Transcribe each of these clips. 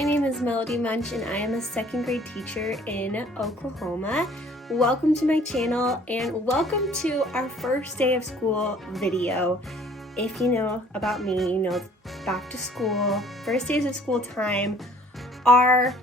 My name is Melody Munch and I am a second grade teacher in Oklahoma. Welcome to my channel and welcome to our first day of school video. If you know about me, you know back to school, first days of school time are,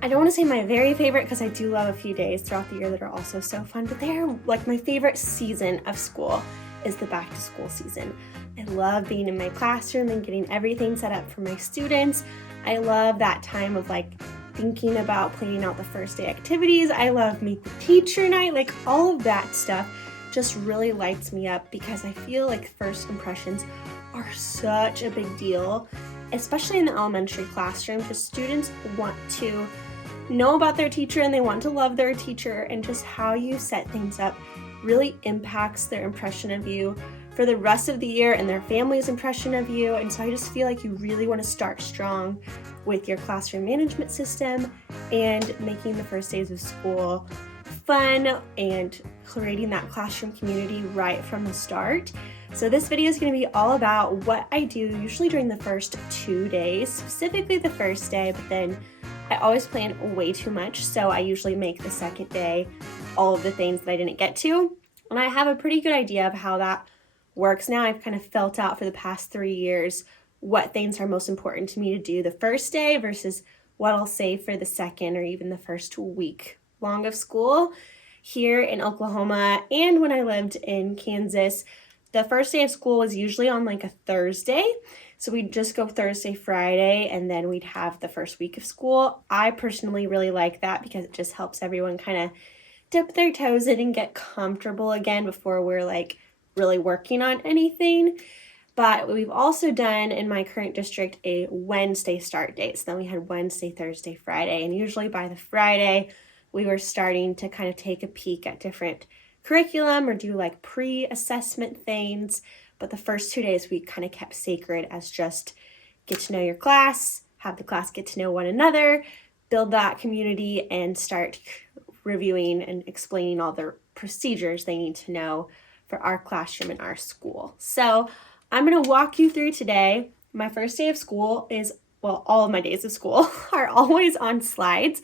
I don't want to say my very favorite because I do love a few days throughout the year that are also so fun, but they are like my favorite season of school is the back to school season. I love being in my classroom and getting everything set up for my students. I love that time of like thinking about planning out the first day activities. I love meet the teacher night, like all of that stuff just really lights me up because I feel like first impressions are such a big deal, especially in the elementary classroom, because students want to know about their teacher and they want to love their teacher, and just how you set things up really impacts their impression of you for the rest of the year and their family's impression of you. And so I just feel like you really want to start strong with your classroom management system and making the first days of school fun and creating that classroom community right from the start. So this video is going to be all about what I do usually during the first 2 days, specifically the first day, but then I always plan way too much, so I usually make the second day all of the things that I didn't get to. And I have a pretty good idea of how that works now. I've kind of felt out for the past 3 years what things are most important to me to do the first day versus what I'll save for the second or even the first week long of school. Here in Oklahoma and when I lived in Kansas, the first day of school was usually on like a Thursday. So we'd just go Thursday, Friday, and then we'd have the first week of school. I personally really like that because it just helps everyone kind of dip their toes in and get comfortable again before we're like really working on anything. But we've also done in my current district a Wednesday start date. So then we had Wednesday, Thursday, Friday, and usually by the Friday we were starting to kind of take a peek at different curriculum or do like pre-assessment things. But the first 2 days we kind of kept sacred as just get to know your class, have the class get to know one another, build that community, and start reviewing and explaining all the procedures they need to know for our classroom and our school. So I'm going to walk you through today. My first day of school is, well, all of my days of school are always on slides.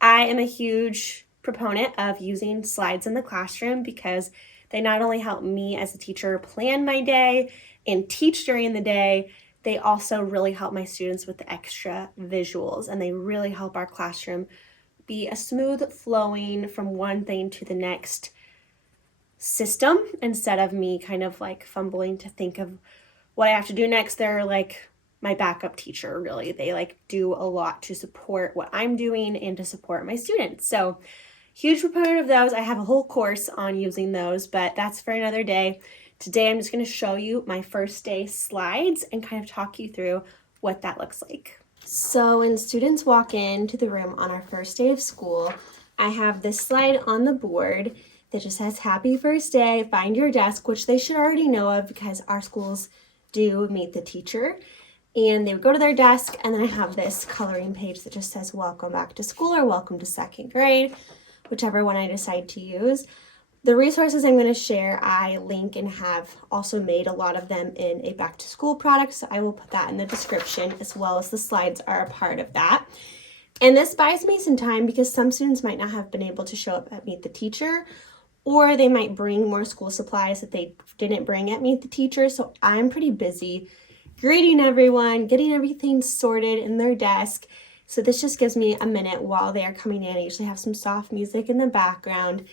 I am a huge proponent of using slides in the classroom because they not only help me as a teacher plan my day and teach during the day, they also really help my students with the extra visuals, and they really help our classroom be a smooth flowing from one thing to the next system instead of me kind of like fumbling to think of what I have to do next. They're like my backup teacher, really. They like do a lot to support what I'm doing and to support my students. So huge proponent of those. I have a whole course on using those, but that's for another day. Today I'm just going to show you my first day slides and kind of talk you through what that looks like. So when students walk into the room on our first day of school, I have this slide on the board that just says happy first day, find your desk, which they should already know of because our schools do meet the teacher. And they would go to their desk, and then I have this coloring page that just says welcome back to school or welcome to second grade, whichever one I decide to use. The resources I'm going to share, I link and have also made a lot of them in a back to school product, so I will put that in the description, as well as the slides are a part of that. And this buys me some time because some students might not have been able to show up at Meet the Teacher, or they might bring more school supplies that they didn't bring at Meet the Teacher. So I'm pretty busy greeting everyone, getting everything sorted in their desk. So this just gives me a minute while they are coming in. I usually have some soft music in the background,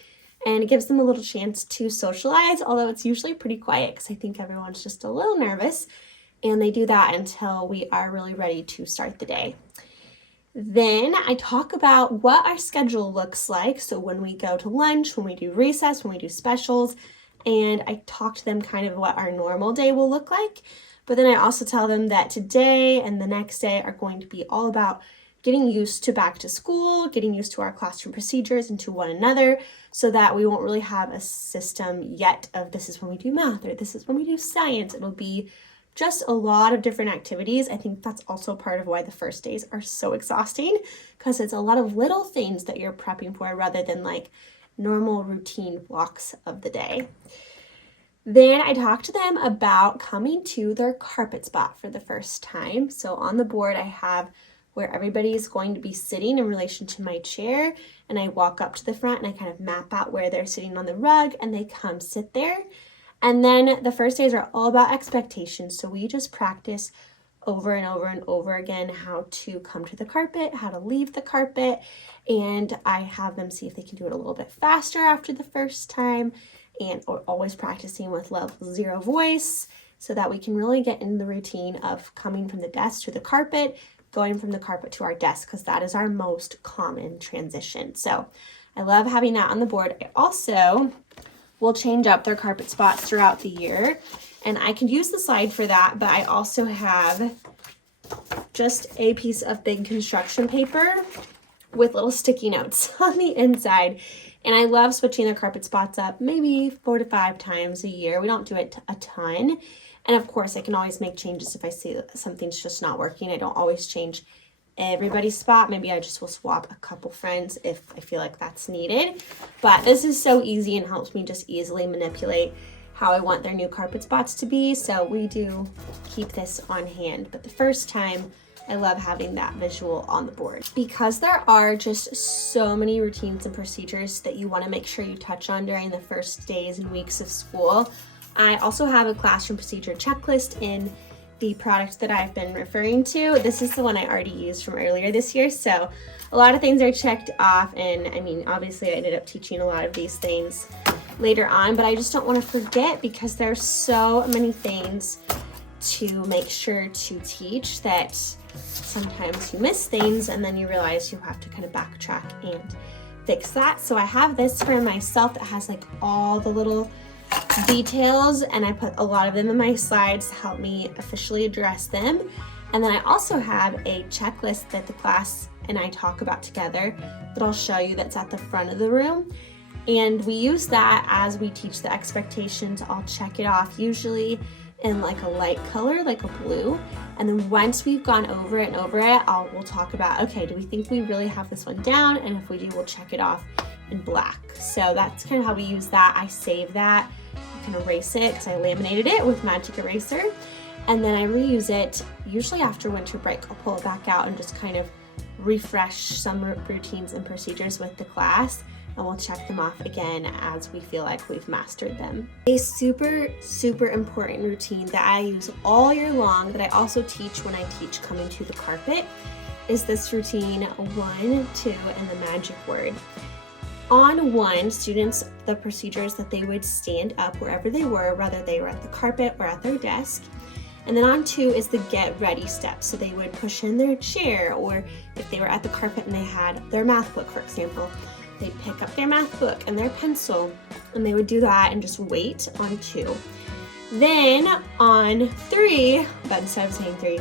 and it gives them a little chance to socialize, although it's usually pretty quiet because I think everyone's just a little nervous, and they do that until we are really ready to start the day. Then I talk about what our schedule looks like. So when we go to lunch, when we do recess, when we do specials, and I talk to them kind of what our normal day will look like. But then I also tell them that today and the next day are going to be all about getting used to back to school, getting used to our classroom procedures and to one another, so that we won't really have a system yet of this is when we do math or this is when we do science. It'll be just a lot of different activities. I think that's also part of why the first days are so exhausting, because it's a lot of little things that you're prepping for rather than like normal routine blocks of the day. Then I talk to them about coming to their carpet spot for the first time. So on the board I have where everybody is going to be sitting in relation to my chair, and I walk up to the front and I kind of map out where they're sitting on the rug and they come sit there. And then the first days are all about expectations. So we just practice over and over and over again how to come to the carpet, how to leave the carpet, and I have them see if they can do it a little bit faster after the first time, and always practicing with level 0 voice so that we can really get in the routine of coming from the desk to the carpet, going from the carpet to our desk, because that is our most common transition. So I love having that on the board. I also will change up their carpet spots throughout the year, and I can use the slide for that, but I also have just a piece of big construction paper with little sticky notes on the inside. And I love switching the carpet spots up maybe 4 to 5 times a year. We don't do it a ton. And of course, I can always make changes if I see something's just not working. I don't always change everybody's spot. Maybe I just will swap a couple friends if I feel like that's needed. But this is so easy and helps me just easily manipulate how I want their new carpet spots to be. So we do keep this on hand. But the first time, I love having that visual on the board. Because there are just so many routines and procedures that you want to make sure you touch on during the first days and weeks of school, I also have a classroom procedure checklist in the product that I've been referring to. This is the one I already used from earlier this year, so a lot of things are checked off, and I mean, obviously I ended up teaching a lot of these things later on, but I just don't want to forget because there's so many things to make sure to teach that sometimes you miss things and then you realize you have to kind of backtrack and fix that. So I have this for myself that has like all the little details, and I put a lot of them in my slides to help me officially address them. And then I also have a checklist that the class and I talk about together that I'll show you that's at the front of the room. And we use that as we teach the expectations. I'll check it off usually in like a light color, like a blue. And then once we've gone over it and over it, we'll talk about, okay, do we think we really have this one down? And if we do, we'll check it off in black. So that's kind of how we use that. I save that, I can erase it because I laminated it with magic eraser. And then I reuse it usually after winter break. I'll pull it back out and just kind of refresh some routines and procedures with the class, and we'll check them off again as we feel like we've mastered them. A super, super important routine that I use all year long that I also teach when I teach coming to the carpet is this routine 1, 2, and the magic word. On 1, students, the procedures that they would stand up wherever they were, whether they were at the carpet or at their desk. And then on 2 is the get ready step. So they would push in their chair, or if they were at the carpet and they had their math book, for example, they'd pick up their math book and their pencil, and they would do that and just wait on 2. Then on 3, but instead of saying 3,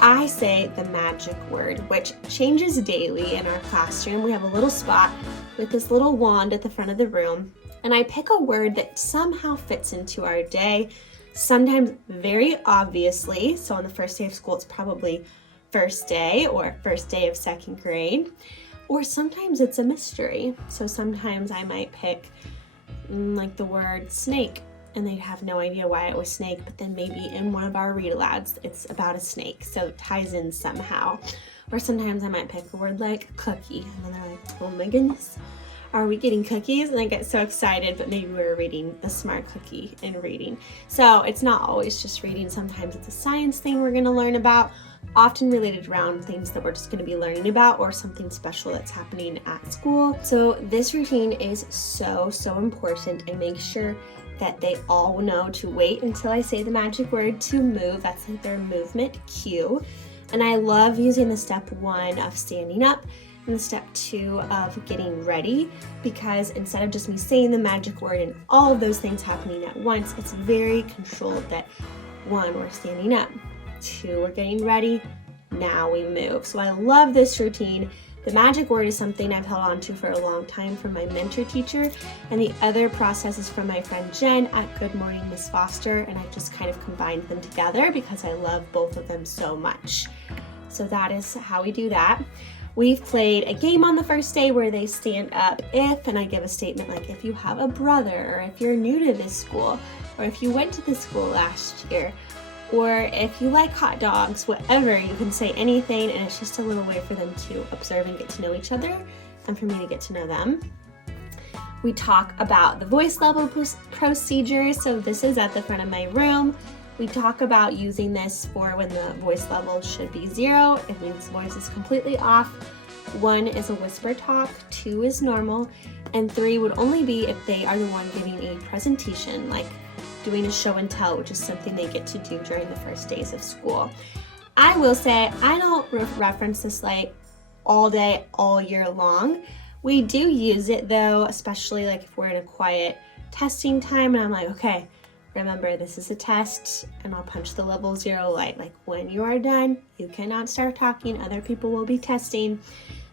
I say the magic word, which changes daily in our classroom. We have a little spot with this little wand at the front of the room, and I pick a word that somehow fits into our day, sometimes very obviously. So on the first day of school, it's probably first day or first day of 2nd grade. Or sometimes it's a mystery. So sometimes I might pick like the word snake, and they'd have no idea why it was snake, but then maybe in one of our read alouds, it's about a snake, so it ties in somehow. Or sometimes I might pick a word like cookie, and then they're like, oh my goodness, are we getting cookies? And I get so excited, but maybe we're reading the smart cookie in reading. So it's not always just reading. Sometimes it's a science thing we're gonna learn about, often related around things that we're just going to be learning about, or something special that's happening at school. So this routine is so, so important. I make sure that they all know to wait until I say the magic word to move. That's like their movement cue. And I love using the step 1 of standing up and the step 2 of getting ready, because instead of just me saying the magic word and all of those things happening at once, it's very controlled that 1, we're standing up, 2, we're getting ready, now we move. So I love this routine. The magic word is something I've held on to for a long time from my mentor teacher, and the other process is from my friend Jen at Good Morning Miss Foster, and I've just kind of combined them together because I love both of them so much. So that is how we do that. We've played a game on the first day where they stand up if, and I give a statement like if you have a brother, or if you're new to this school, or if you went to this school last year, or if you like hot dogs, whatever, you can say anything, and it's just a little way for them to observe and get to know each other and for me to get to know them. We talk about the voice level procedure. So this is at the front of my room. We talk about using this for when the voice level should be 0. It means the voice is completely off. 1 is a whisper talk, 2 is normal, and 3 would only be if they are the one giving a presentation, like doing a show and tell, which is something they get to do during the first days of school. I will say I don't reference this like all day, all year long. We do use it though, especially like if we're in a quiet testing time and I'm like, okay, remember this is a test, and I'll punch the level 0 light. Like when you are done, you cannot start talking, other people will be testing,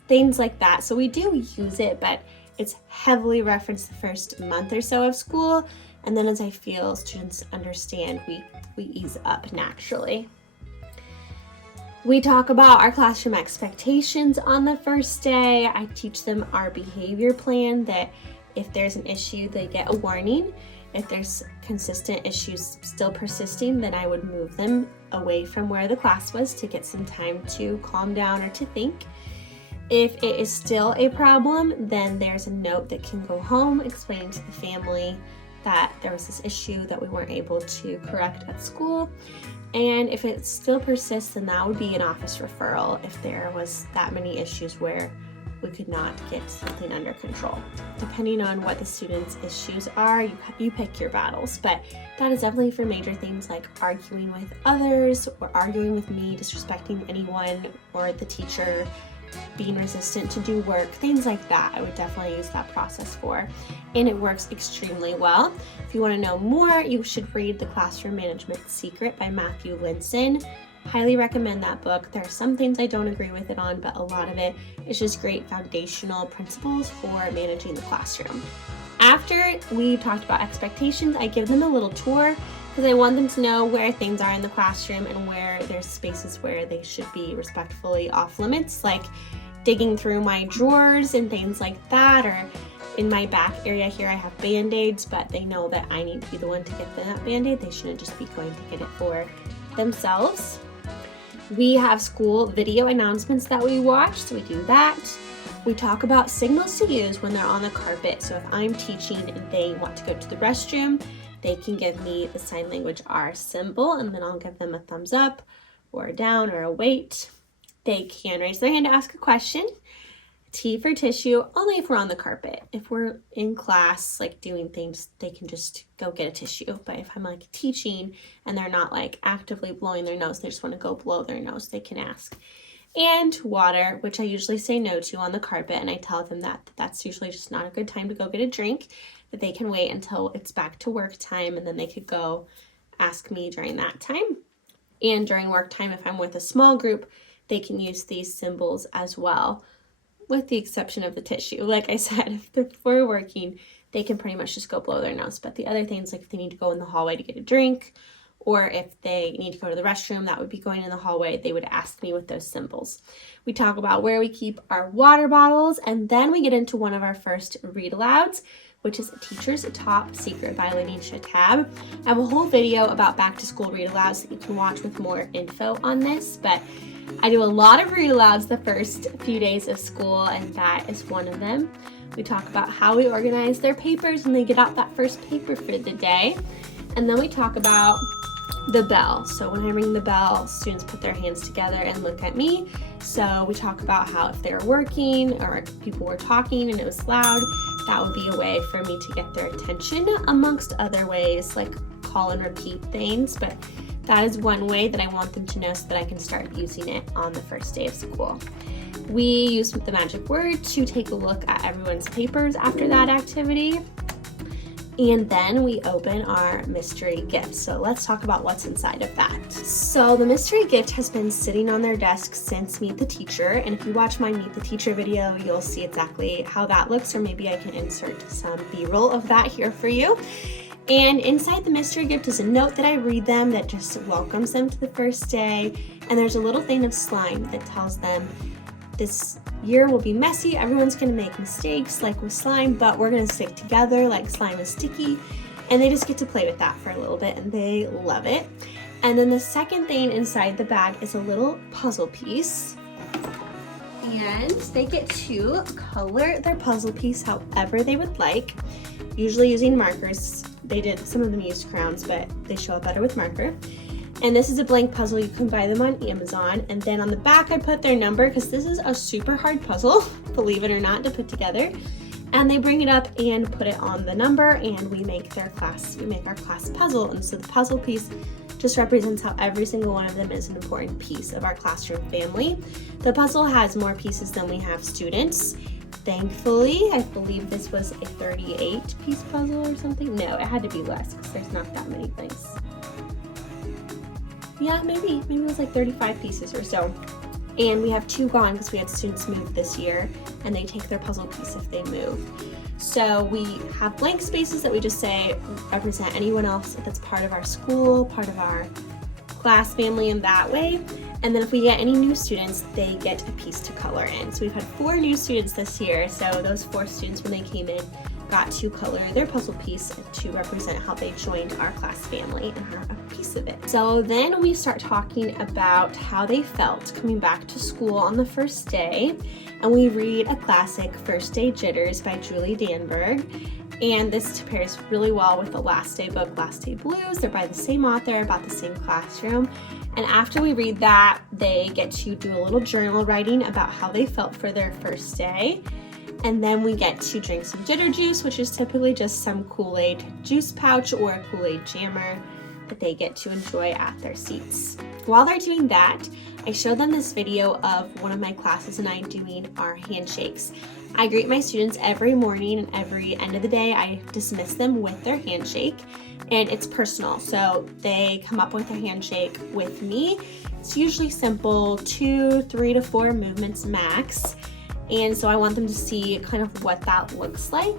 things like that. So we do use it, but it's heavily referenced the first month or so of school. And then as I feel students understand, we ease up naturally. We talk about our classroom expectations on the first day. I teach them our behavior plan, that if there's an issue, they get a warning. If there's consistent issues still persisting, then I would move them away from where the class was to get some time to calm down or to think. If it is still a problem, then there's a note that can go home explaining to the family that there was this issue that we weren't able to correct at school. And if it still persists, then that would be an office referral if there was that many issues where we could not get something under control. Depending on what the students' issues are, you pick your battles, but that is definitely for major things like arguing with others or arguing with me, disrespecting anyone or the teacher, being resistant to do work, things like that. I would definitely use that process for, and it works extremely well. If you want to know more, you should read The Classroom Management Secret by Matthew Linson. Highly recommend that book. There are some things I don't agree with it on, but a lot of it is just great foundational principles for managing the classroom. After we talked about expectations, I give them a little tour because I want them to know where things are in the classroom and where there's spaces where they should be respectfully off limits, like digging through my drawers and things like that, or in my back area here I have band-aids, but they know that I need to be the one to get that band-aid. They shouldn't just be going to get it for themselves. We have school video announcements that we watch, so we do that. We talk about signals to use when they're on the carpet. So if I'm teaching and they want to go to the restroom, they can give me the sign language R symbol, and then I'll give them a thumbs up or a down or a wait. They can raise their hand to ask a question. T for tissue, only if we're on the carpet. If we're in class, like doing things, they can just go get a tissue. But if I'm like teaching and they're not like actively blowing their nose, they just want to go blow their nose, they can ask. And water, which I usually say no to on the carpet, and I tell them that that's usually just not a good time to go get a drink, that they can wait until it's back to work time, and then they could go ask me during that time. And during work time, if I'm with a small group, they can use these symbols as well, with the exception of the tissue. Like I said, if we're working, they can pretty much just go blow their nose. But the other things, like if they need to go in the hallway to get a drink, or if they need to go to the restroom, that would be going in the hallway, they would ask me with those symbols. We talk about where we keep our water bottles, and then we get into one of our first read alouds, which is a teacher's top secret by Lanisha Tab. I have a whole video about back to school read alouds that you can watch with more info on this, but I do a lot of read alouds the first few days of school, and that is one of them. We talk about how we organize their papers when they get out that first paper for the day. And then we talk about the bell. So when I ring the bell, students put their hands together and look at me. So we talk about how if they're working or people were talking and it was loud, that would be a way for me to get their attention, amongst other ways like call and repeat things. But that is one way that I want them to know so that I can start using it on the first day of school. We use the magic word to take a look at everyone's papers after that activity. And then we open our mystery gift. So let's talk about what's inside of that. So the mystery gift has been sitting on their desk since Meet the Teacher. And if you watch my Meet the Teacher video, you'll see exactly how that looks, or maybe I can insert some B-roll of that here for you. And inside the mystery gift is a note that I read them that just welcomes them to the first day. And there's a little thing of slime that tells them this year will be messy. Everyone's going to make mistakes like with slime, but we're going to stick together like slime is sticky. And they just get to play with that for a little bit and they love it. And then the second thing inside the bag is a little puzzle piece. And they get to color their puzzle piece however they would like, usually using markers. They did, some of them used crayons, but they show up better with marker. And this is a blank puzzle. You can buy them on Amazon. And then on the back, I put their number because this is a super hard puzzle, believe it or not, to put together. And they bring it up and put it on the number, and we make our class puzzle. And so the puzzle piece just represents how every single one of them is an important piece of our classroom family. The puzzle has more pieces than we have students. Thankfully, I believe this was a 38-piece puzzle or something. No, it had to be less because there's not that many things. Yeah, maybe it was like 35 pieces or so. And we have 2 gone because we had students move this year, and they take their puzzle piece if they move. So we have blank spaces that we just say represent anyone else that's part of our school, part of our class family in that way. And then if we get any new students, they get a piece to color in. So we've had 4 new students this year. So those 4 students, when they came in, got to color their puzzle piece to represent how they joined our class family and are a piece of it. So then we start talking about how they felt coming back to school on the first day, and we read a classic, First Day Jitters by Julie Danberg. And this pairs really well with the Last Day book, Last Day Blues. They're by the same author, about the same classroom. And after we read that, they get to do a little journal writing about how they felt for their first day. And then we get to drink some Jitter juice, which is typically just some Kool-Aid juice pouch or a Kool-Aid jammer that they get to enjoy at their seats. While they're doing that, I show them this video of one of my classes and I doing our handshakes. I greet my students every morning, and every end of the day I dismiss them with their handshake, and it's personal. So they come up with a handshake with me. It's usually simple, 2, 3 to 4 movements max. And so I want them to see kind of what that looks like.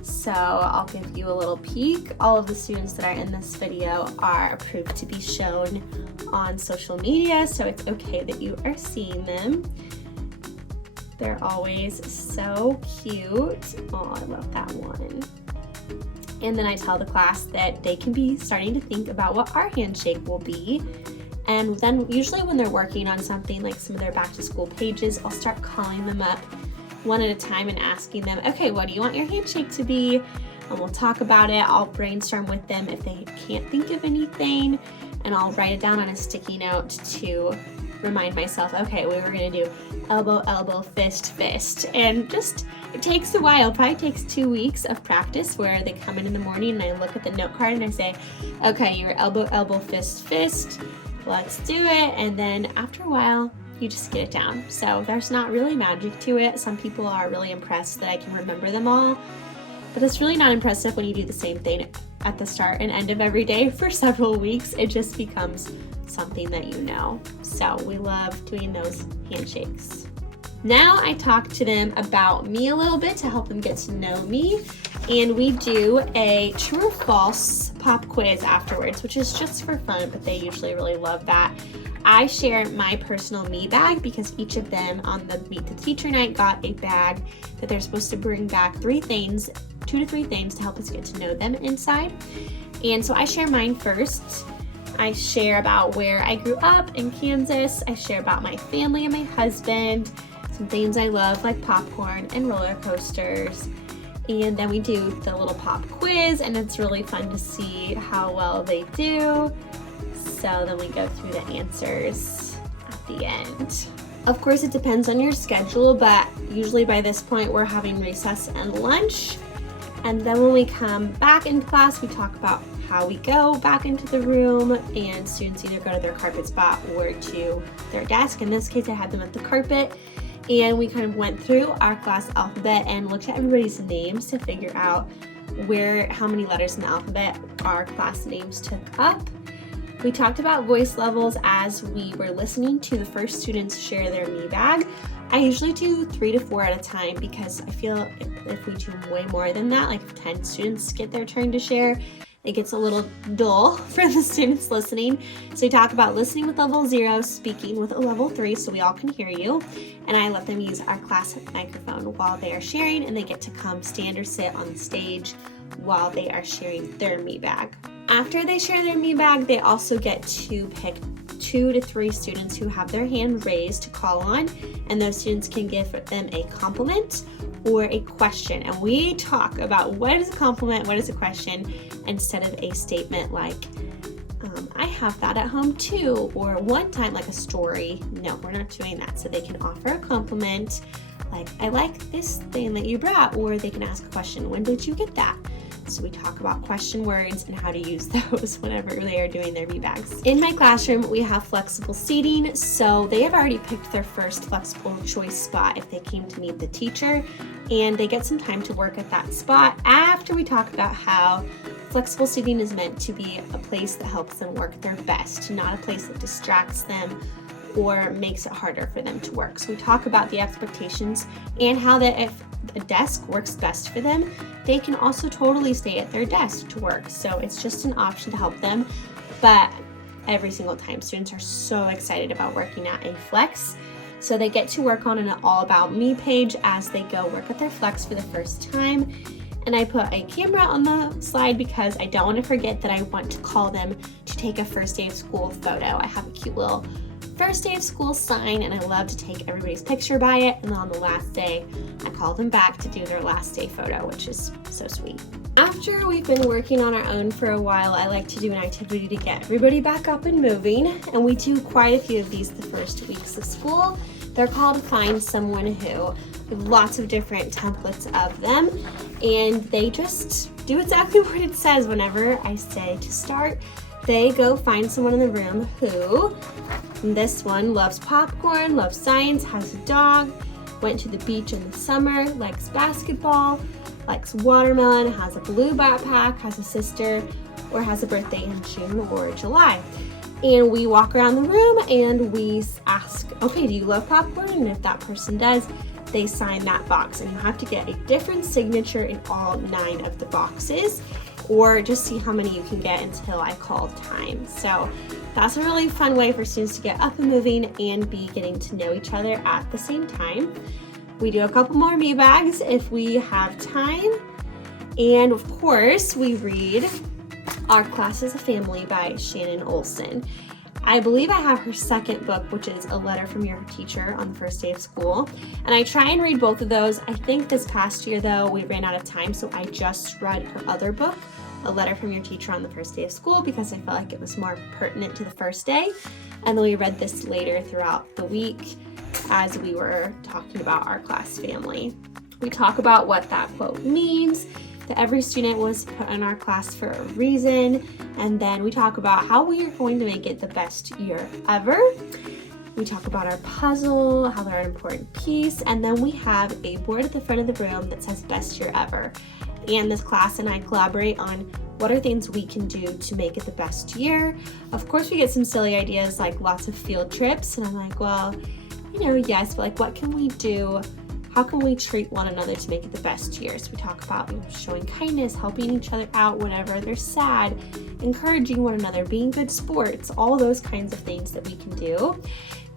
So I'll give you a little peek. All of the students that are in this video are approved to be shown on social media, so it's okay that you are seeing them. They're always so cute. Oh, I love that one. And then I tell the class that they can be starting to think about what our handshake will be. And then usually when they're working on something like some of their back to school pages, I'll start calling them up one at a time and asking them, okay, what do you want your handshake to be? And we'll talk about it. I'll brainstorm with them if they can't think of anything, and I'll write it down on a sticky note to remind myself, okay, we were gonna do elbow, elbow, fist, fist. And just, it takes a while. It probably takes 2 weeks of practice where they come in the morning and I look at the note card and I say, okay, you're elbow, elbow, fist, fist. Let's do it. And then after a while, you just get it down. So there's not really magic to it. Some people are really impressed that I can remember them all, but it's really not impressive when you do the same thing at the start and end of every day for several weeks. It just becomes something that you know. So we love doing those handshakes. Now I talk to them about me a little bit to help them get to know me. And we do a true or false pop quiz afterwards, which is just for fun, but they usually really love that. I share my personal me bag because each of them on the Meet the Teacher night got a bag that they're supposed to bring back 2 to 3 things to help us get to know them inside. And so I share mine first. I share about where I grew up in Kansas. I share about my family and my husband, some things I love like popcorn and roller coasters. And then we do the little pop quiz, and it's really fun to see how well they do. So then we go through the answers at the end. Of course, it depends on your schedule, but usually by this point we're having recess and lunch. And then when we come back into class, we talk about how we go back into the room, and students either go to their carpet spot or to their desk. In this case, I had them at the carpet. And we kind of went through our class alphabet and looked at everybody's names to figure out how many letters in the alphabet our class names took up. We talked about voice levels as we were listening to the first students share their me bag. I usually do 3 to 4 at a time because I feel if we do way more than that, like if 10 students get their turn to share, it gets a little dull for the students listening. So we talk about listening with level 0, speaking with a level 3 so we all can hear you. And I let them use our class microphone while they are sharing, and they get to come stand or sit on the stage while they are sharing their me bag. After they share their me bag, they also get to pick 2 to 3 students who have their hand raised to call on, and those students can give them a compliment or a question. And we talk about what is a compliment, what is a question, instead of a statement like, I have that at home too, or one time, like a story. No, we're not doing that. So they can offer a compliment, like, I like this thing that you brought, or they can ask a question, when did you get that? So we talk about question words and how to use those whenever they are doing their me bags. In my classroom, we have flexible seating, so they have already picked their first flexible choice spot if they came to meet the teacher, and they get some time to work at that spot after we talk about how flexible seating is meant to be a place that helps them work their best, not a place that distracts them or makes it harder for them to work. So we talk about the expectations and how that if a desk works best for them, they can also totally stay at their desk to work. So it's just an option to help them. But every single time, students are so excited about working at a flex. So they get to work on an All About Me page as they go work at their flex for the first time. And I put a camera on the slide because I don't want to forget that I want to call them to take a first day of school photo. I have a cute little first day of school sign, and I love to take everybody's picture by it. And then on the last day, I call them back to do their last day photo, which is so sweet. After we've been working on our own for a while, I like to do an activity to get everybody back up and moving. And we do quite a few of these the first weeks of school. They're called Find Someone Who. We have lots of different templates of them, and they just do exactly what it says whenever I say to start. They go find someone in the room who, this one loves popcorn, loves science, has a dog, went to the beach in the summer, likes basketball, likes watermelon, has a blue backpack, has a sister, or has a birthday in June or July. And we walk around the room and we ask, okay, do you love popcorn? And if that person does, they sign that box. And you have to get a different signature in all 9 of the boxes, or just see how many you can get until I call time. So that's a really fun way for students to get up and moving and be getting to know each other at the same time. We do a couple more me bags if we have time. And of course, we read Our Class is a Family by Shannon Olson. I believe I have her second book, which is A Letter from Your Teacher on the First Day of School. And I try and read both of those. I think this past year, though, we ran out of time, so I just read her other book, A Letter from Your Teacher on the First Day of School, because I felt like it was more pertinent to the first day. And then we read this later throughout the week as we were talking about our class family. We talk about what that quote means, that every student was put in our class for a reason, and then we talk about how we are going to make it the best year ever. We talk about our puzzle, how they're an important piece, and then we have a board at the front of the room that says best year ever. And this class and I collaborate on what are things we can do to make it the best year. Of course, we get some silly ideas like lots of field trips, and I'm like, well, yes, but like, what can we do? How can we treat one another to make it the best year? So we talk about showing kindness, helping each other out whenever they're sad, encouraging one another, being good sports, all those kinds of things that we can do.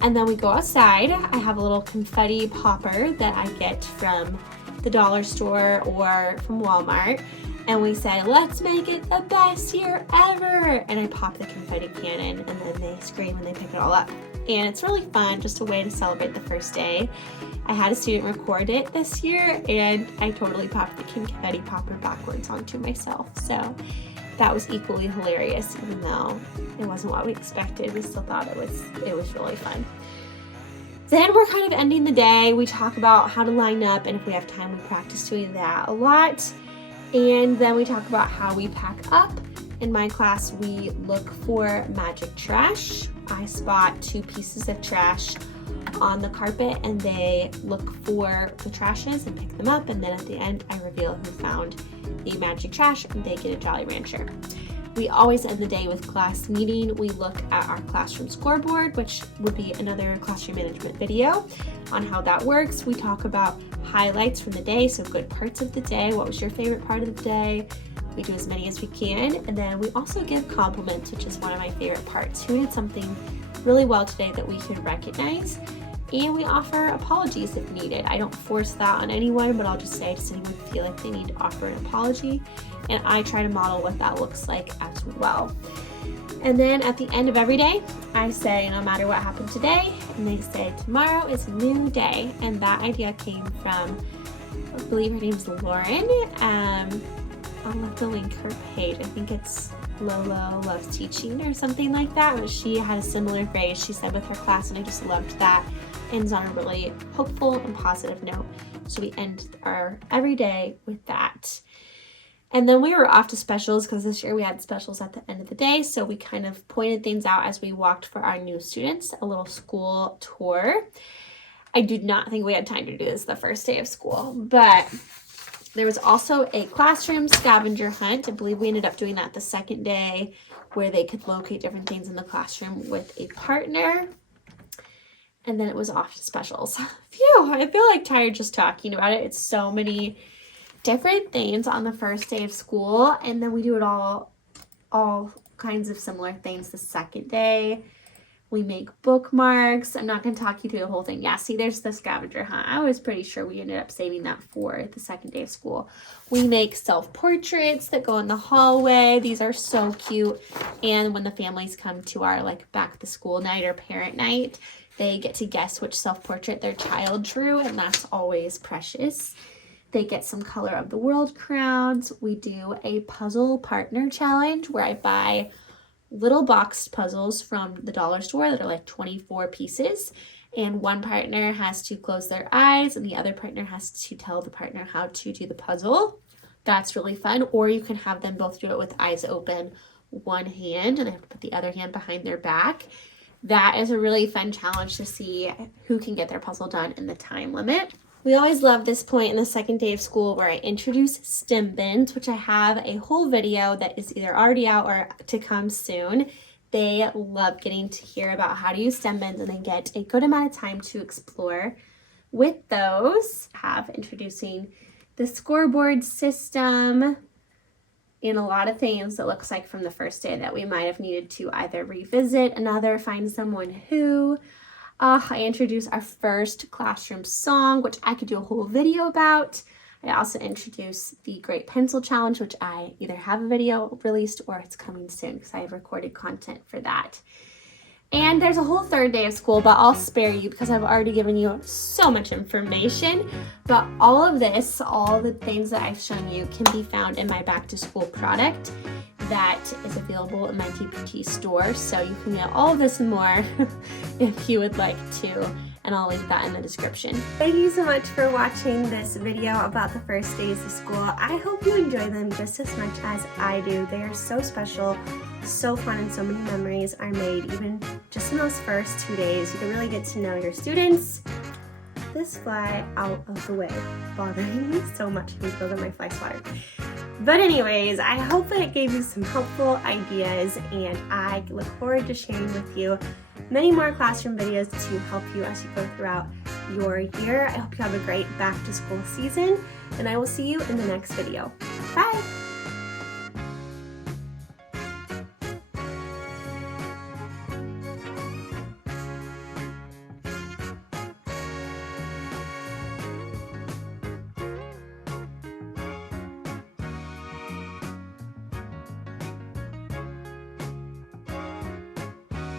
And then we go outside. I have a little confetti popper that I get from the dollar store or from Walmart. And we say, let's make it the best year ever. And I pop the confetti cannon, and then they scream and they pick it all up. And it's really fun, just a way to celebrate the first day. I had a student record it this year, and I totally popped the confetti popper backwards onto myself. So that was equally hilarious, even though it wasn't what we expected. We still thought it was really fun. Then we're kind of ending the day. We talk about how to line up, and if we have time, we practice doing that a lot. And then we talk about how we pack up. In my class, we look for magic trash. I spot 2 pieces of trash on the carpet, and they look for the trashes and pick them up, and then at the end I reveal who found the magic trash, and they get a Jolly Rancher. We always end the day with class meeting. We look at our classroom scoreboard, which would be another classroom management video on how that works. We talk about highlights from the day, so good parts of the day. What was your favorite part of the day? We do as many as we can, and then we also give compliments, which is one of my favorite parts. Who did something really well today that we could recognize? And we offer apologies if needed. I don't force that on anyone, but I'll just say, does anyone feel like they need to offer an apology? and I try to model what that looks like as well. And then at the end of every day, I say, no matter what happened today, and they say, tomorrow is a new day. And that idea came from, I believe her name's Lauren. I'll have to link her page. I think it's Lolo Loves Teaching or something like that. But she had a similar phrase she said with her class, and I just loved that. Ends on a really hopeful and positive note. So we end our every day with that. And then we were off to specials because this year we had specials at the end of the day. So we kind of pointed things out as we walked for our new students, a little school tour. I did not think we had time to do this the first day of school, but there was also a classroom scavenger hunt. I believe we ended up doing that the second day, where they could locate different things in the classroom with a partner. And then it was off to specials. Phew, I feel like tired just talking about it. It's so many different things on the first day of school, and then we do it all kinds of similar things the second day. We make bookmarks. I'm not going to talk you through the whole thing. Yeah, see, there's the scavenger hunt. I was pretty sure we ended up saving that for the second day of school. We make self-portraits that go in the hallway. These are so cute. And when the families come to our like back to school night or parent night, they get to guess which self-portrait their child drew, and that's always precious. They get some color of the world crowns. We do a puzzle partner challenge where I buy little boxed puzzles from the dollar store that are like 24 pieces. And one partner has to close their eyes and the other partner has to tell the partner how to do the puzzle. That's really fun. Or you can have them both do it with eyes open, one hand, and they have to put the other hand behind their back. That is a really fun challenge to see who can get their puzzle done in the time limit. We always love this point in the second day of school where I introduce STEM bins, which I have a whole video that is either already out or to come soon. They love getting to hear about how to use STEM bins, and they get a good amount of time to explore with those. Introducing the scoreboard system and a lot of things that looks like from the first day that we might have needed to either revisit another, find someone who. I introduced our first classroom song, which I could do a whole video about. I also introduced the Great Pencil Challenge, which I either have a video released or it's coming soon because I have recorded content for that. And there's a whole third day of school, but I'll spare you because I've already given you so much information. But all of this, all the things that I've shown you can be found in my back to school product that is available in my TPT store. So you can get all of this and more if you would like to, and I'll link that in the description. Thank you so much for watching this video about the first days of school. I hope you enjoy them just as much as I do. They are so special, so fun, and so many memories are made even just in those first 2 days. You can really get to know your students. This fly out of the way, bothering me so much. Let me go get my fly swatter. But anyways, I hope that it gave you some helpful ideas, and I look forward to sharing with you many more classroom videos to help you as you go throughout your year. I hope you have a great back to school season, and I will see you in the next video. Bye!